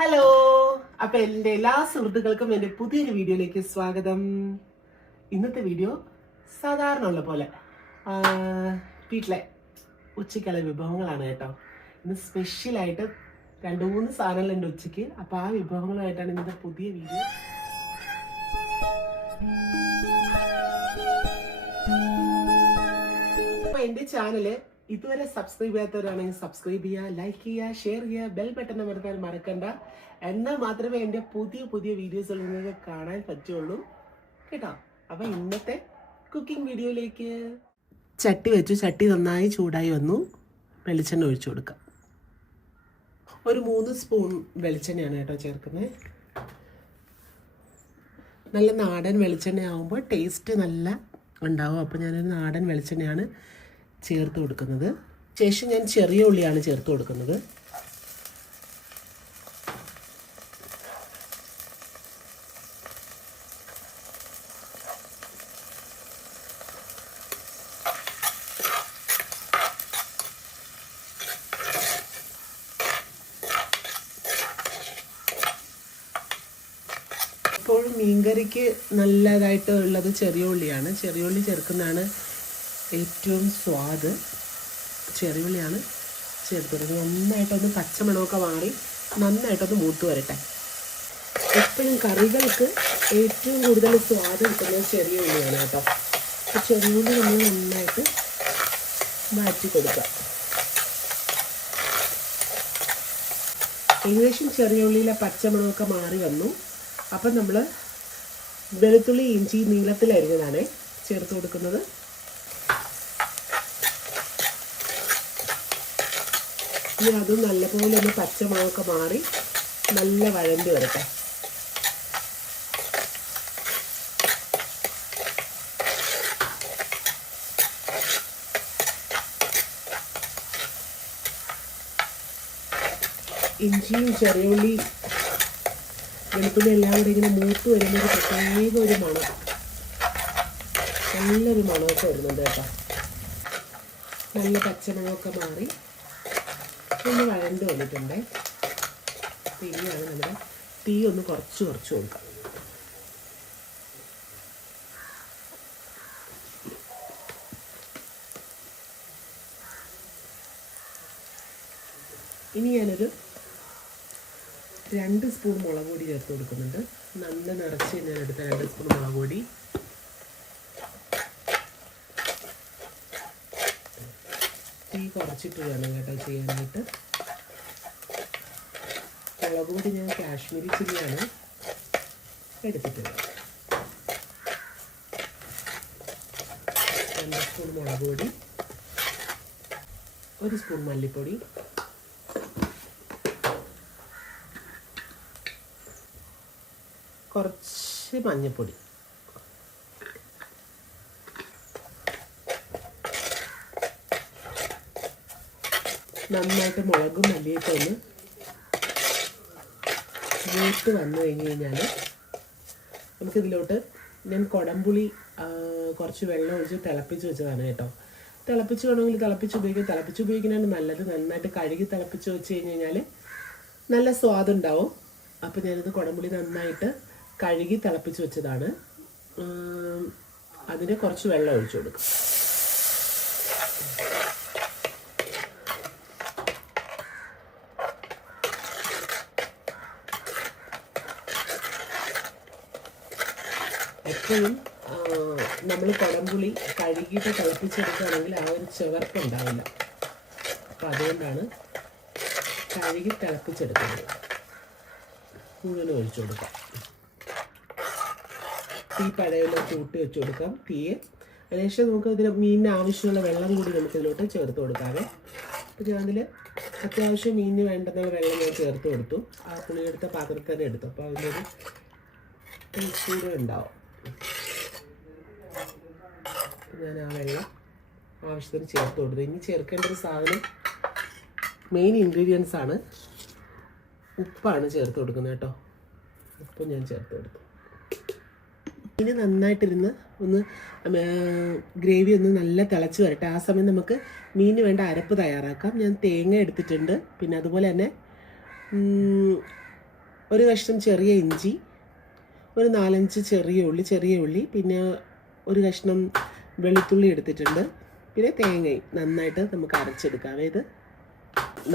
Hello, അപ്പൊ എൻ്റെ എല്ലാ സുഹൃത്തുക്കൾക്കും എൻ്റെ പുതിയൊരു വീഡിയോയിലേക്ക് സ്വാഗതം. ഇന്നത്തെ വീഡിയോ സാധാരണ ഉള്ള പോലെ വീട്ടിലെ ഉച്ചയ്ക്കുള്ള വിഭവങ്ങളാണ് കേട്ടോ. ഇന്ന് സ്പെഷ്യലായിട്ട് 2-3 സാധനങ്ങളുണ്ട് ഉച്ചയ്ക്ക്. അപ്പോൾ ആ വിഭവങ്ങളുമായിട്ടാണ് ഇന്നത്തെ പുതിയ വീഡിയോ. അപ്പോൾ എൻ്റെ ചാനല് ഇതുവരെ സബ്സ്ക്രൈബ് ചെയ്യാത്തവരാണെങ്കിൽ സബ്സ്ക്രൈബ് ചെയ്യുക, ലൈക്ക് ചെയ്യുക, ഷെയർ ചെയ്യുക, ബെൽ ബട്ടൺ അമർത്താൻ മറക്കണ്ട. എന്നാൽ മാത്രമേ എൻ്റെ പുതിയ പുതിയ വീഡിയോസ് നിങ്ങൾക്ക് കാണാൻ പറ്റുള്ളൂ കേട്ടോ. അപ്പം ഇന്നത്തെ കുക്കിംഗ് വീഡിയോയിലേക്ക് ചട്ടി വെച്ചു. ചട്ടി നന്നായി ചൂടായി വന്നു. വെളിച്ചെണ്ണ ഒഴിച്ചു കൊടുക്കാം. ഒരു 3 സ്പൂൺ വെളിച്ചെണ്ണയാണ് കേട്ടോ ചേർക്കുന്നത്. നല്ല നാടൻ വെളിച്ചെണ്ണ ആകുമ്പോൾ ടേസ്റ്റ് നല്ല ഉണ്ടാവും. അപ്പോൾ ഞാനൊരു നാടൻ വെളിച്ചെണ്ണയാണ് ചേർത്ത് കൊടുക്കുന്നത്. ശേഷം ഞാൻ ചെറിയ ഉള്ളിയാണ് ചേർത്ത് കൊടുക്കുന്നത്. ഇപ്പോൾ മീൻകറിക്ക് നല്ലതായിട്ട് ഉള്ളത് ചെറിയ ഉള്ളിയാണ്. ചെറിയ ഉള്ളി ചേർക്കുന്നതാണ് ഏറ്റവും സ്വാദ്. ചെറിയുള്ളിയാണ് ചേർത്തത്. നന്നായിട്ടൊന്ന് പച്ചമണമൊക്കെ മാറി നന്നായിട്ടൊന്ന് മൂത്ത് വരട്ടെ. എപ്പോഴും കറികൾക്ക് ഏറ്റവും കൂടുതൽ സ്വാദ് കിട്ടുന്നത് ചെറിയ ഉള്ളിയാണ് കേട്ടോ. അപ്പോൾ ചെറിയ ഉള്ളി നമ്മൾ നന്നായിട്ട് മാറ്റി കൊടുക്കുക. ഏകദേശം ചെറിയ ഉള്ളിയിലെ പച്ചമണമൊക്കെ മാറി വന്നു. അപ്പം നമ്മൾ വെളുത്തുള്ളി ഇഞ്ചി നീളത്തിലരിഞ്ഞതാണ് ചേർത്ത് കൊടുക്കുന്നത്. ഇനി അതും നല്ലപോലെ ഒന്ന് പച്ചമുളകൊക്കെ മാറി നല്ല വഴണ്ടി വരട്ടെ. ഇഞ്ചിയും ചെറിയുള്ളി വെളുത്തുള്ളി എല്ലാം കൂടി ഇങ്ങനെ മൂത്ത് വരുമ്പോൾ പ്രത്യേക ഒരു മണം, നല്ലൊരു മണമൊക്കെ വരുന്നുണ്ട് കേട്ടോ. നല്ല പച്ചമണമൊക്കെ മാറി ഒന്ന് വഴണ്ട് വന്നിട്ടുണ്ട്. പിന്നെയാണ് നമ്മുടെ തീ ഒന്ന് കുറച്ച് കൊടുക്കാം. ഇനി ഞാനൊരു 2 സ്പൂൺ മുളക് പൊടി ചേർത്ത് കൊടുക്കുന്നുണ്ട്. നല്ല നിറച്ച് ഞാൻ എടുത്ത 2 സ്പൂൺ മുളക് പൊടി. തീ കുറച്ചിട്ട് വേണം കേട്ടോ ചെയ്യാനായിട്ട്. മുളക് പൊടി ഞാൻ കാശ്മീരി ചില്ലിയാണ് എടുത്തിട്ടുള്ളത്. 2 സ്പൂൺ മുളക് പൊടി, 1 സ്പൂൺ മല്ലിപ്പൊടി, കുറച്ച് മഞ്ഞൾപ്പൊടി, നന്നായിട്ട് മുളകും മല്ലിയൊക്കെ ഒന്ന് മൂത്ത് വന്നു കഴിഞ്ഞാൽ നമുക്കിതിലോട്ട് ഞാൻ കുടംപുളി കുറച്ച് വെള്ളം ഒഴിച്ച് തിളപ്പിച്ച് വെച്ചതാണ് കേട്ടോ. തിളപ്പിച്ച് വേണമെങ്കിൽ തിളപ്പിച്ച് ഉപയോഗിക്കുന്നതാണ് നല്ലത്. നന്നായിട്ട് കഴുകി തിളപ്പിച്ച് വെച്ച് കഴിഞ്ഞാൽ നല്ല സ്വാദുണ്ടാവും. അപ്പോൾ ഞാനിത് കുടംപുളി നന്നായിട്ട് കഴുകി തിളപ്പിച്ച് വെച്ചതാണ്. അതിന് കുറച്ച് വെള്ളം ഒഴിച്ചു കൊടുക്കും. എപ്പോഴും നമ്മൾ കുടംപുളി കഴുകിയിട്ട് തിളപ്പിച്ചെടുക്കുകയാണെങ്കിൽ ആ ഒരു ചുവർപ്പ് ഉണ്ടാവില്ല. അപ്പം അതുകൊണ്ടാണ് കഴുകി തിളപ്പിച്ചെടുക്കുന്നത്. മുഴുവൻ ഒഴിച്ചു കൊടുക്കാം. തീ പഴയിലോട്ട് കൂട്ടി വെച്ച് കൊടുക്കാം തീയെ. അതിനുശേഷം നമുക്ക് ഇതിൽ മീനിന് ആവശ്യമുള്ള വെള്ളം കൂടി നമുക്കിതിലോട്ട് ചേർത്ത് കൊടുക്കാവേ. അപ്പോൾ ഞാനതിൽ അത്യാവശ്യം മീനിന് വേണ്ടുന്ന വെള്ളം ഞാൻ ചേർത്ത് കൊടുത്തു. ആ പുളിയെടുത്ത പാത്രത്തിൽ തന്നെ എടുത്തു. അപ്പോൾ അതിൻ്റെ ഒരു ചൂട് ഉണ്ടാവും. ഞാൻ ആ വെള്ളം ആവശ്യത്തിന് ചേർത്ത് കൊടുത്തു. ഇനി ചേർക്കേണ്ട ഒരു സാധനം മെയിൻ ഇൻഗ്രീഡിയൻസ് ആണ്. ഉപ്പാണ് ചേർത്ത് കൊടുക്കുന്നത് കേട്ടോ. ഉപ്പ് ഞാൻ ചേർത്ത് കൊടുത്തു. ഇനി നന്നായിട്ടിരുന്ന് ഒന്ന് ഗ്രേവി ഒന്ന് നല്ല തിളച്ച് വരട്ടെ. ആ സമയം നമുക്ക് മീനിന് വേണ്ട അരപ്പ് തയ്യാറാക്കാം. ഞാൻ തേങ്ങ എടുത്തിട്ടുണ്ട്. പിന്നെ അതുപോലെ തന്നെ ഒരു കഷ്ണം ചെറിയ ഇഞ്ചി, ഒരു 4-5 ചെറിയ ഉള്ളി, പിന്നെ ഒരു കഷ്ണം വെളുത്തുള്ളി എടുത്തിട്ടുണ്ട്. പിന്നെ തേങ്ങയും നന്നായിട്ട് നമുക്ക് അരച്ചെടുക്കാം. ഇത്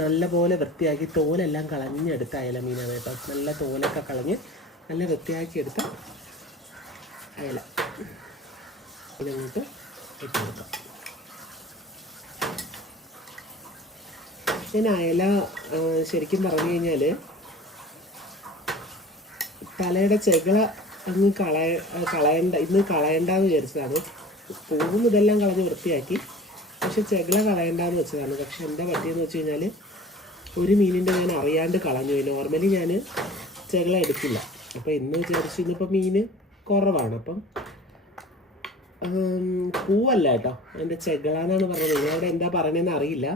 നല്ലപോലെ വൃത്തിയാക്കി തോലെല്ലാം കളഞ്ഞെടുത്ത അയല മീനാണ് കേട്ടോ. നല്ല തോലൊക്കെ കളഞ്ഞ് നല്ല വൃത്തിയാക്കി എടുത്ത അയല ഇതങ്ങോട്ട് ഇട്ട് കൊടുക്കാം. ഞാൻ അയല ശരിക്കും പറഞ്ഞു കഴിഞ്ഞാൽ തലയുടെ ചെകിള അങ്ങ് ഇന്ന് കളയണ്ടെന്ന് വിചാരിച്ചതാണ്. പൂവും ഇതെല്ലാം കളഞ്ഞ് വൃത്തിയാക്കി, പക്ഷെ ചെകിള കളയണ്ടെന്ന് വെച്ചതാണ്. പക്ഷെ എന്താ പറ്റിയെന്ന് വെച്ച് കഴിഞ്ഞാൽ ഒരു മീനിൻ്റെ ഞാൻ അറിയാണ്ട് കളഞ്ഞു. നോർമലി ഞാൻ ചെകിള എടുക്കില്ല. അപ്പോൾ ഇന്ന് വിചാരിച്ചു ഇന്നിപ്പോൾ മീൻ കുറവാണ്, അപ്പം പൂവല്ല കേട്ടോ, അതിൻ്റെ ചെകിള എന്നാണ് പറഞ്ഞത്. നിങ്ങളവിടെ എന്താ പറയണതെന്ന് അറിയില്ല.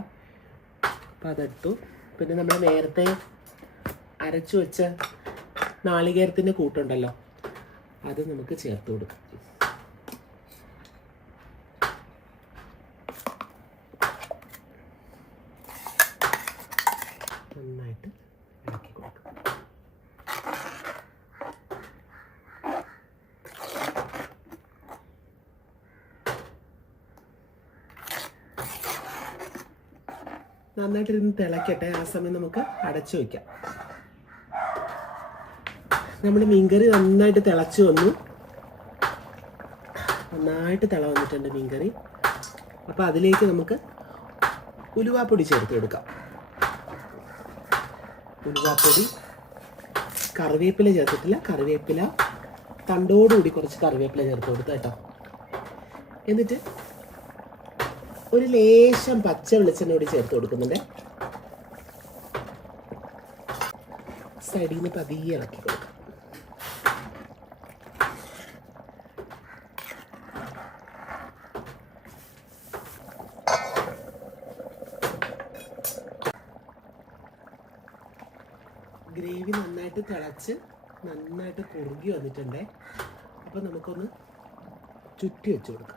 അപ്പം അതെടുത്തു. പിന്നെ നമ്മൾ നേരത്തെ അരച്ചു വെച്ച നാളികേരത്തിൻ്റെ കൂട്ടുണ്ടല്ലോ, അത് നമുക്ക് ചേർത്ത് കൊടുക്കാം. നന്നായിട്ട് ഇളക്കി കൊടുക്കാം. നന്നായിട്ടിരുന്ന് തിളക്കട്ടെ. ആ സമയം നമുക്ക് അടച്ചു വയ്ക്കാം. നമ്മുടെ മീൻകറി നന്നായിട്ട് തിളച്ച് വന്നു. നന്നായിട്ട് തിള വന്നിട്ടുണ്ട് മീൻകറി. അപ്പോൾ അതിലേക്ക് നമുക്ക് ഉലുവാപ്പൊടി ചേർത്ത് കൊടുക്കാം. ഉലുവാപ്പൊടി, കറിവേപ്പില ചേർത്തിട്ടില്ല, കറിവേപ്പില തണ്ടോടുകൂടി കുറച്ച് കറിവേപ്പില ചേർത്ത് കൊടുത്തു കേട്ടോ. എന്നിട്ട് ഒരു ലേശം പച്ച വെളിച്ചെണ്ണ കൂടി ചേർത്ത് കൊടുക്കുന്നുണ്ട്. സൈഡിൽ നിന്ന് പതിയെ ഇളക്കി കൊടുക്കാം. ഗ്രേവി നന്നായിട്ട് തിളച്ച് നന്നായിട്ട് കുറുകി വന്നിട്ടുണ്ട്. അപ്പോൾ നമുക്കൊന്ന് ചുറ്റി വെച്ച് കൊടുക്കാം.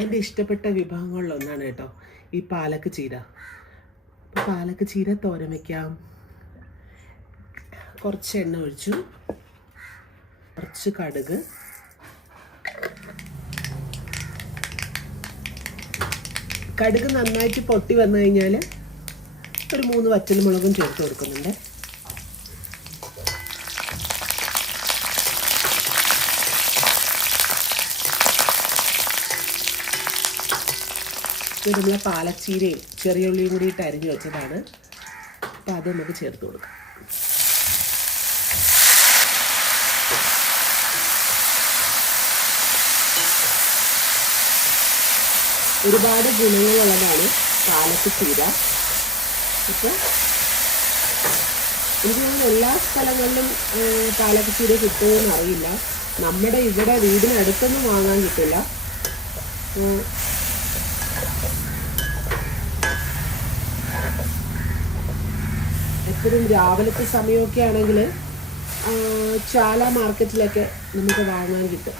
എൻ്റെ ഇഷ്ടപ്പെട്ട വിഭവങ്ങളിലൊന്നാണ് കേട്ടോ ഈ പാലക്ക് ചീര. അപ്പോൾ പാലക്ക് ചീര തോരൻ വയ്ക്കാം. കുറച്ച് എണ്ണ ഒഴിച്ചു, കുറച്ച് കടുക്, കടുക് നന്നായിട്ട് പൊട്ടി വന്നു കഴിഞ്ഞാൽ ഒരു 3 വറ്റൽമുളകും ചേർത്ത് കൊടുക്കുന്നുണ്ട്. ഇത് നമ്മളെ പാലച്ചീരയും ചെറിയ ഉള്ളിയും കൂടിയിട്ട് അരിഞ്ഞു വെച്ചതാണ്. അപ്പോൾ അത് നമുക്ക് ചേർത്ത് കൊടുക്കാം. ഒരുപാട് ഗുണങ്ങളുള്ളതാണ് പാലക്ക് ചീര. അപ്പോൾ എനിക്ക് തോന്നുന്നു എല്ലാ സ്ഥലങ്ങളിലും പാലക്ക് ചീര കിട്ടുമെന്ന് അറിയില്ല. നമ്മുടെ ഇവിടെ വീടിനടുത്തൊന്നും വാങ്ങാൻ കിട്ടില്ല. എപ്പോഴും രാവിലത്തെ സമയമൊക്കെ ആണെങ്കിൽ ചാല മാർക്കറ്റിലൊക്കെ നമുക്ക് വാങ്ങാൻ കിട്ടും.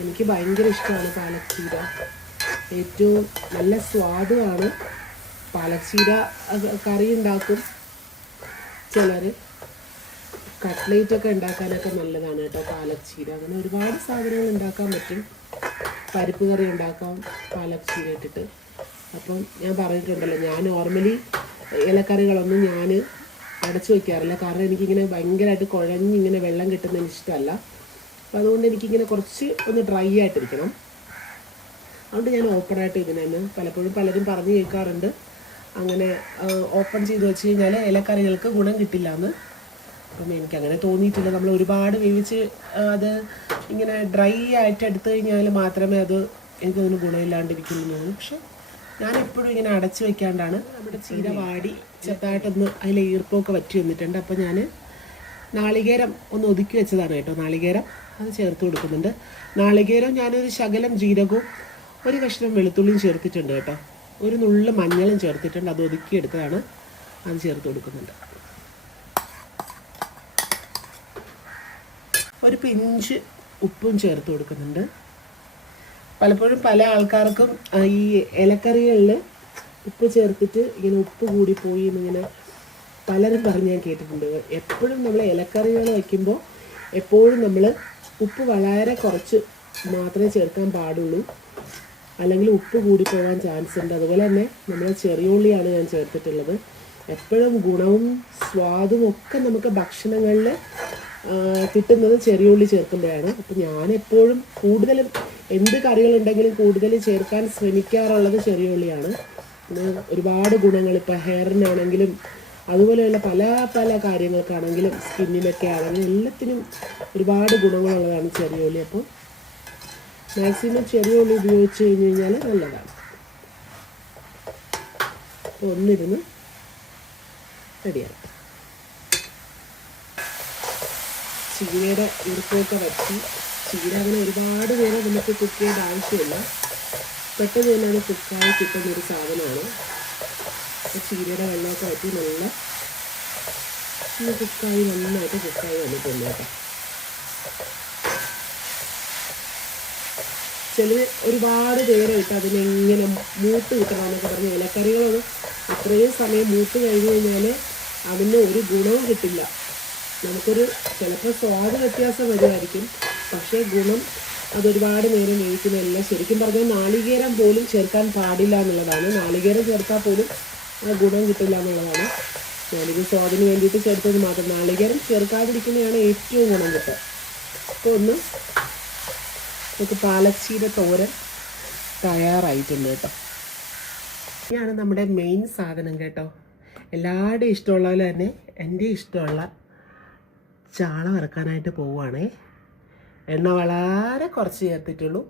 എനിക്ക് ഭയങ്കര ഇഷ്ടമാണ് പാലക്കീര. ഏറ്റവും നല്ല സ്വാദുമാണ്. പാലക്കീര കറി ഉണ്ടാക്കും ചിലർ. കട്ട്ലേറ്റൊക്കെ ഉണ്ടാക്കാനൊക്കെ നല്ലതാണ് കേട്ടോ പാലക്കീര. അങ്ങനെ ഒരുപാട് സാധനങ്ങൾ ഉണ്ടാക്കാൻ പറ്റും. പരിപ്പ് കറി ഉണ്ടാക്കാം പാലക്കീര ഇട്ടിട്ട്. അപ്പം ഞാൻ പറഞ്ഞിട്ടുണ്ടല്ലോ, ഞാൻ നോർമലി ഇലക്കറികളൊന്നും ഞാൻ അടച്ചു വയ്ക്കാറില്ല. കാരണം എനിക്കിങ്ങനെ ഭയങ്കരമായിട്ട് കുഴഞ്ഞിങ്ങനെ വെള്ളം കിട്ടുന്നതിന് ഇഷ്ടമല്ല. അപ്പോൾ അതുകൊണ്ട് എനിക്കിങ്ങനെ കുറച്ച് ഒന്ന് ഡ്രൈ ആയിട്ടിരിക്കണം. അതുകൊണ്ട് ഞാൻ ഓപ്പണായിട്ട് ഇതിനെ പലപ്പോഴും പലരും പറഞ്ഞു കേൾക്കാറുണ്ട്, അങ്ങനെ ഓപ്പൺ ചെയ്ത് വെച്ച് കഴിഞ്ഞാൽ ഇലക്കറികൾക്ക് ഗുണം കിട്ടില്ല എന്ന്. അപ്പം എനിക്കങ്ങനെ തോന്നിയിട്ടില്ല. നമ്മൾ ഒരുപാട് വേവിച്ച് അത് ഇങ്ങനെ ഡ്രൈ ആയിട്ട് എടുത്തു കഴിഞ്ഞാൽ മാത്രമേ അത് എനിക്കതിന് ഗുണമില്ലാണ്ടിരിക്കുള്ളൂ. പക്ഷെ ഞാനെപ്പോഴും ഇങ്ങനെ അടച്ചു വയ്ക്കാണ്ടാണ്. നമ്മുടെ ചീര വാടി ചെറുതായിട്ടൊന്ന് അതിലെ ഈർപ്പമൊക്കെ വറ്റി വന്നിട്ടുണ്ട്. അപ്പോൾ ഞാൻ നാളികേരം ഒന്ന് ഒതുക്കി വെച്ചതാണ് കേട്ടോ. നാളികേരം അത് ചേർത്ത് കൊടുക്കുന്നുണ്ട്. നാളികേരം ഞാനൊരു ശകലം ജീരകവും ഒരു കഷ്ണം വെളുത്തുള്ളിയും ചേർത്തിട്ടുണ്ട് കേട്ടോ. ഒരു നുള്ളു മഞ്ഞളും ചേർത്തിട്ടുണ്ട്. അത് ഒതുക്കിയെടുത്തതാണ്. അത് ചേർത്ത് കൊടുക്കുന്നുണ്ട്. ഒരു പിഞ്ച് ഉപ്പും ചേർത്ത് കൊടുക്കുന്നുണ്ട്. പലപ്പോഴും പല ആൾക്കാർക്കും ഈ ഇലക്കറികളിൽ ഉപ്പ് ചേർത്തിട്ട് ഇങ്ങനെ ഉപ്പ് കൂടിപ്പോയി എന്നിങ്ങനെ പലരും പറഞ്ഞ് ഞാൻ കേട്ടിട്ടുണ്ട്. എപ്പോഴും നമ്മൾ ഇലക്കറികൾ വയ്ക്കുമ്പോൾ എപ്പോഴും നമ്മൾ ഉപ്പ് വളരെ കുറച്ച് മാത്രമേ ചേർക്കാൻ പാടുള്ളൂ, അല്ലെങ്കിൽ ഉപ്പ് കൂടി പോകാൻ ചാൻസ് ഉണ്ട്. അതുപോലെ തന്നെ നമ്മൾ ചെറിയ ഉള്ളിയാണ് ഞാൻ ചേർത്തിട്ടുള്ളത്. എപ്പോഴും ഗുണവും സ്വാദും ഒക്കെ നമുക്ക് ഭക്ഷണങ്ങളിൽ കിട്ടുന്നത് ചെറിയ ഉള്ളി ചേർക്കുമ്പോഴാണ്. അപ്പോൾ ഞാനെപ്പോഴും കൂടുതലും എന്ത് കറികളുണ്ടെങ്കിലും കൂടുതൽ ചേർക്കാൻ ശ്രമിക്കാറുള്ളത് ചെറിയ ഉള്ളിയാണ്. പിന്നെ ഒരുപാട് ഗുണങ്ങൾ, ഇപ്പോൾ ഹെയറിനാണെങ്കിലും അതുപോലെയുള്ള പല പല കാര്യങ്ങൾക്കാണെങ്കിലും സ്കിന്നിനൊക്കെ ആണെങ്കിലും എല്ലാത്തിനും ഒരുപാട് ഗുണങ്ങളുള്ളതാണ് ചെറിയ ഉള്ളി. അപ്പോൾ മാക്സിമം ചെറിയ ഉള്ളി ഉപയോഗിച്ച് കഴിഞ്ഞ് കഴിഞ്ഞാൽ നല്ലതാണ്. അപ്പോൾ ഒന്നിരുന്ന് റെഡിയാണ്. ചീരയുടെ ഈർപ്പമൊക്കെ വറ്റി, ചീര അങ്ങനെ ഒരുപാട് നേരം നമുക്ക് കുക്ക് ചെയ്യേണ്ട ആവശ്യമില്ല, പെട്ടെന്ന് തന്നെയാണ് കുക്കായി കിട്ടുന്നൊരു സാധനമാണ്. അപ്പോൾ ചീരയുടെ വെള്ളമൊക്കെ വറ്റി നല്ല കുക്കായി നന്നായിട്ട് കുക്കായി വന്നിട്ടുണ്ട് കേട്ടോ. ചില ഒരുപാട് നേരം ഇട്ട് അതിനെങ്ങനെ മൂത്ത് കിട്ടണമെന്നൊക്കെ പറഞ്ഞ് ഇലക്കറികളൊന്നും അത്രയും സമയം മൂത്ത് കഴിഞ്ഞ് കഴിഞ്ഞാൽ അതിന് ഒരു ഗുണവും കിട്ടില്ല. നമുക്കൊരു ചിലപ്പോൾ സ്വാദ് വ്യത്യാസം വരുമായിരിക്കും, പക്ഷേ ഗുണം അതൊരുപാട് നേരം വേവിക്കുന്നതെല്ലാം ശരിക്കും പറഞ്ഞാൽ നാളികേരം പോലും ചേർക്കാൻ പാടില്ല എന്നുള്ളതാണ്. നാളികേരം ചേർത്താൽ പോലും ആ ഗുണം കിട്ടില്ല എന്നുള്ളതാണ്. ഞാനിത് സ്വാദിന് വേണ്ടിയിട്ട് ചേർത്തത് മാത്രം. നാളികേരം ചേർക്കാതിരിക്കുന്നതാണ് ഏറ്റവും ഗുണം കിട്ടുക. അപ്പോൾ ഒന്ന് നമുക്ക് പാലച്ചീര തോരൻ തയ്യാറായിട്ടുണ്ട് കേട്ടോ. ഇതാണ് നമ്മുടെ മെയിൻ സാധനം കേട്ടോ. എല്ലാവരുടെയും ഇഷ്ടമുള്ള പോലെ തന്നെ എൻ്റെ ഇഷ്ടമുള്ള ചാള വറക്കാനായിട്ട് പോവുകയാണേ. എണ്ണ വളരെ കുറച്ച് ചേർത്തിട്ടുള്ളൂ.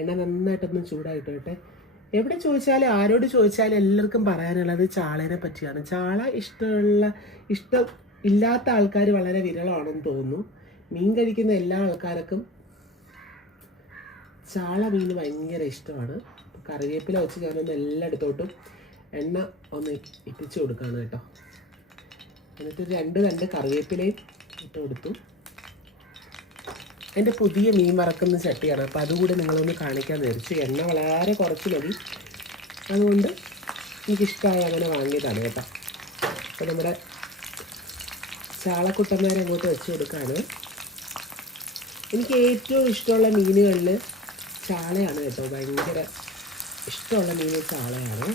എണ്ണ നന്നായിട്ടൊന്ന് ചൂടായിട്ട് കേട്ടെ. എവിടെ ചോദിച്ചാലും ആരോട് ചോദിച്ചാലും എല്ലാവർക്കും പറയാനുള്ളത് ചാളേനെ പറ്റിയാണ്. ചാള ഇഷ്ടം ഇല്ലാത്ത ആൾക്കാർ വളരെ വിരളമാണെന്ന് തോന്നുന്നു. മീൻ കഴിക്കുന്ന എല്ലാ ആൾക്കാർക്കും ചാള മീൻ ഭയങ്കര ഇഷ്ടമാണ്. കറിവേപ്പില വെച്ച് ഞാനൊന്ന് എല്ലായിടത്തോട്ടും എണ്ണ ഒന്ന് ഇട്ടിച്ച് കൊടുക്കുകയാണ് കേട്ടോ. എന്നിട്ട് രണ്ട് കറിവേപ്പിലയും ഇട്ട് കൊടുത്തു. എൻ്റെ പുതിയ മീൻ വറക്കുന്ന ചട്ടിയാണ്, അപ്പോൾ അതുകൂടെ നിങ്ങളൊന്ന് കാണിക്കാൻ വിചാരിച്ചു. എണ്ണ വളരെ കുറച്ച് മതി, അതുകൊണ്ട് എനിക്കിഷ്ടമായി അങ്ങനെ വാങ്ങിയതാണ് കേട്ടോ. അപ്പോൾ നമ്മുടെ ചാളക്കുട്ടന്മാരെ അങ്ങോട്ട് വെച്ച് കൊടുക്കുകയാണ്. എനിക്ക് ഏറ്റവും ഇഷ്ടമുള്ള മീനുകളിൽ ചാളയാണ് കേട്ടോ. ഭയങ്കര ഇഷ്ടമുള്ള മീൻ ചാളയാണ്.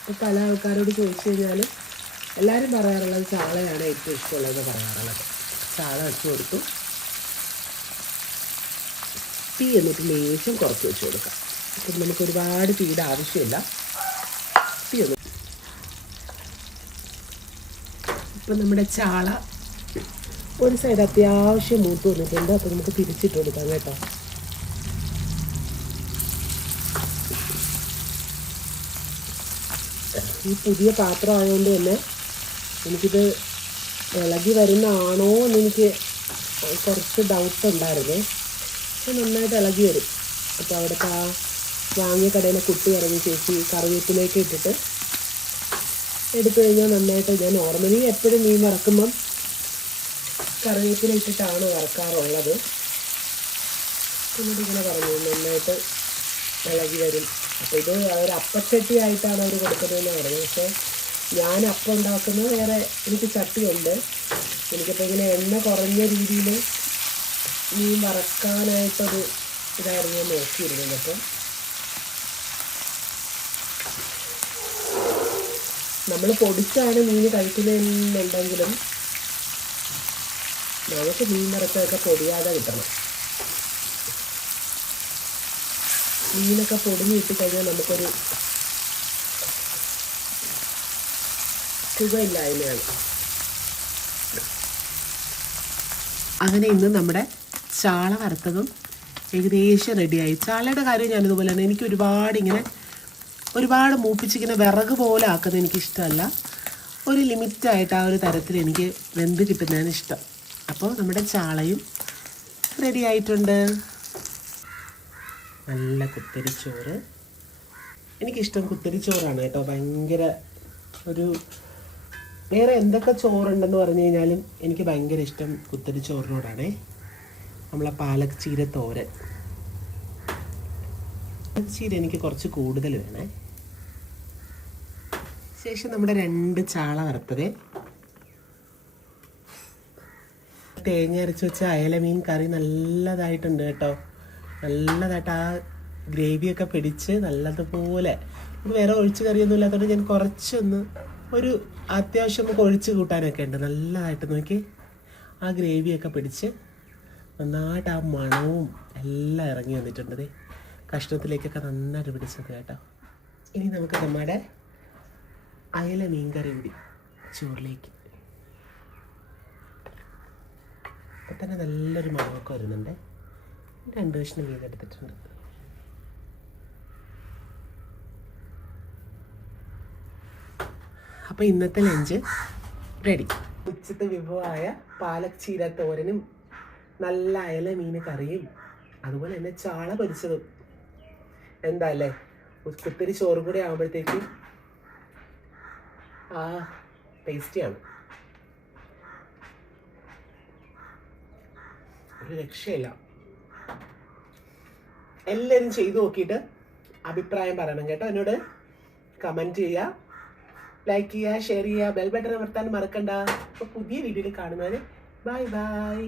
ഇപ്പോൾ പല ആൾക്കാരോട് ചോദിച്ചു കഴിഞ്ഞാൽ എല്ലാവരും പറയാറുള്ളത് ചാളയാണ് ഏറ്റവും ഇഷ്ടമുള്ളതെന്ന് പറയാറുള്ളത്. ചാള വെച്ച് കൊടുത്തു. തീ എന്നിട്ട് ലേശം കുറച്ച് വെച്ച് കൊടുക്കാം. അപ്പം നമുക്ക് ഒരുപാട് തീയുടെ ആവശ്യമില്ല. തീ ഒന്ന് ഇപ്പം നമ്മുടെ ചാള ഒരു സൈഡ് അത്യാവശ്യം മൂത്ത് വന്നിട്ടുണ്ട്. അപ്പോൾ നമുക്ക് തിരിച്ചിട്ട് കൊടുക്കാം കേട്ടോ. ഈ പുതിയ പാത്രം ആയതുകൊണ്ട് തന്നെ എനിക്കിത് ഇളകി വരുന്നതാണോ എന്നെനിക്ക് കുറച്ച് ഡൗട്ട് ഉണ്ടായിരുന്നേ. പക്ഷെ നന്നായിട്ട് ഇളകി വരും. അപ്പോൾ അവിടുത്തെ ആ വാങ്ങിയ കടയിലെ കുട്ടി ഇറങ്ങി ചേച്ചി കറിവേപ്പിലേക്ക് ഇട്ടിട്ട് എടുത്തു കഴിഞ്ഞാൽ നന്നായിട്ട്. ഞാൻ നോർമലി എപ്പോഴും മീൻ വറക്കുമ്പം കറിവേപ്പില ഇട്ടിട്ടാണ് വറക്കാറുള്ളത്. എന്നിട്ട് ഇങ്ങനെ പറഞ്ഞു നന്നായിട്ട് ഇളകി വരും. അപ്പോൾ ഇത് ഒരു അപ്പച്ചട്ടി ആയിട്ടാണ് അവർ കൊടുക്കുന്നതെന്ന് പറഞ്ഞത്. പക്ഷേ ഞാൻ അപ്പം ഉണ്ടാക്കുന്നത് വേറെ എനിക്ക് ചട്ടിയുണ്ട്. എനിക്കിപ്പോൾ ഇങ്ങനെ എണ്ണ കുറഞ്ഞ രീതിയിൽ മീൻ വറക്കാനായിട്ടൊരു ഇതായിരുന്നു ഞാൻ നോക്കിയിരുന്നത്. അപ്പം നമ്മൾ പൊടിച്ചാണ് മീൻ കഴിക്കുന്നതെന്നുണ്ടെങ്കിലും നമുക്ക് മീൻ വറുത്തൊക്കെ പൊടിയാതെ കിട്ടണം. മീനൊക്കെ പൊടിഞ്ഞിട്ട് കഴിഞ്ഞാൽ നമുക്കൊരു സുഖമില്ലായ്മയാണ്. അങ്ങനെ ഇന്ന് നമ്മുടെ ചാള വറുത്തതും ഏകദേശം റെഡിയായി. ചാളയുടെ കാര്യം ഞാനിതുപോലെ തന്നെ എനിക്ക് ഒരുപാട് മൂപ്പിച്ചിങ്ങനെ വിറക് പോലെ ആക്കുന്നത് എനിക്കിഷ്ടമല്ല. ഒരു ലിമിറ്റായിട്ട് ആ ഒരു തരത്തിൽ എനിക്ക് വെന്ത് കിട്ടുന്നതാണ് ഇഷ്ടം. അപ്പോൾ നമ്മുടെ ചാളയും റെഡി ആയിട്ടുണ്ട്. നല്ല കുത്തരിച്ചോറ്. എനിക്കിഷ്ടം കുത്തരിച്ചോറാണ് കേട്ടോ. ഭയങ്കര ഒരു വേറെ എന്തൊക്കെ ചോറുണ്ടെന്ന് പറഞ്ഞു കഴിഞ്ഞാലും എനിക്ക് ഭയങ്കര ഇഷ്ടം കുത്തരി ചോറിനോടാണേ. നമ്മളെ പാലക് ചീര തോരൻ. ചീര എനിക്ക് കുറച്ച് കൂടുതൽ വേണേ. ശേഷം നമ്മുടെ 2 ചാള വറുത്തത്, തേങ്ങ അരച്ച് വെച്ച അയല മീൻ കറി നല്ലതായിട്ടുണ്ട് കേട്ടോ. നല്ലതായിട്ട് ആ ഗ്രേവിയൊക്കെ പിടിച്ച് നല്ലതുപോലെ. വേറെ ഒഴിച്ച് കറിയൊന്നും ഇല്ലാത്തതുകൊണ്ട് ഞാൻ കുറച്ചൊന്ന് ഒരു അത്യാവശ്യം നമുക്ക് ഒഴിച്ച് കൂട്ടാനൊക്കെ ഉണ്ട്. നല്ലതായിട്ട് നോക്കി ആ ഗ്രേവിയൊക്കെ പിടിച്ച് നന്നായിട്ട് ആ മണവും എല്ലാം ഇറങ്ങി വന്നിട്ടുണ്ട്. കഷ്ണത്തിലേക്കൊക്കെ നന്നായിട്ട് പിടിച്ചത് കേട്ടോ. ഇനി നമുക്ക് നമ്മുടെ അയല മീൻ കറി കൂടി ചോറിലേക്ക്. അപ്പം തന്നെ നല്ലൊരു മണമൊക്കെ വരുന്നുണ്ട്. 2 കഷ്ണം മീൻ എടുത്തിട്ടുണ്ട്. അപ്പോൾ ഇന്നത്തെ ലഞ്ച് റെഡി. ഉച്ചത്തെ വിഭവമായ പാലക് ചീര തോരനും നല്ല അയല മീൻ കറിയും അതുപോലെ തന്നെ ചാള പൊരിച്ചതും. എന്താ അല്ലേ, കുത്തിരി ചോറും കൂടി ആകുമ്പോഴത്തേക്കും ടേസ്റ്റിയാണ്. ഒരു രക്ഷയില്ല. എല്ലാവരും ചെയ്തു നോക്കിയിട്ട് അഭിപ്രായം പറയണം കേട്ടോ. എന്നോട് കമൻറ്റ് ചെയ്യുക, ലൈക്ക് ചെയ്യുക, ഷെയർ ചെയ്യുക, ബെൽ ബട്ടൺ അമർത്താൻ മറക്കണ്ട. അപ്പോൾ പുതിയ വീഡിയോയിൽ കാണുന്നവരെ ബൈ ബൈ.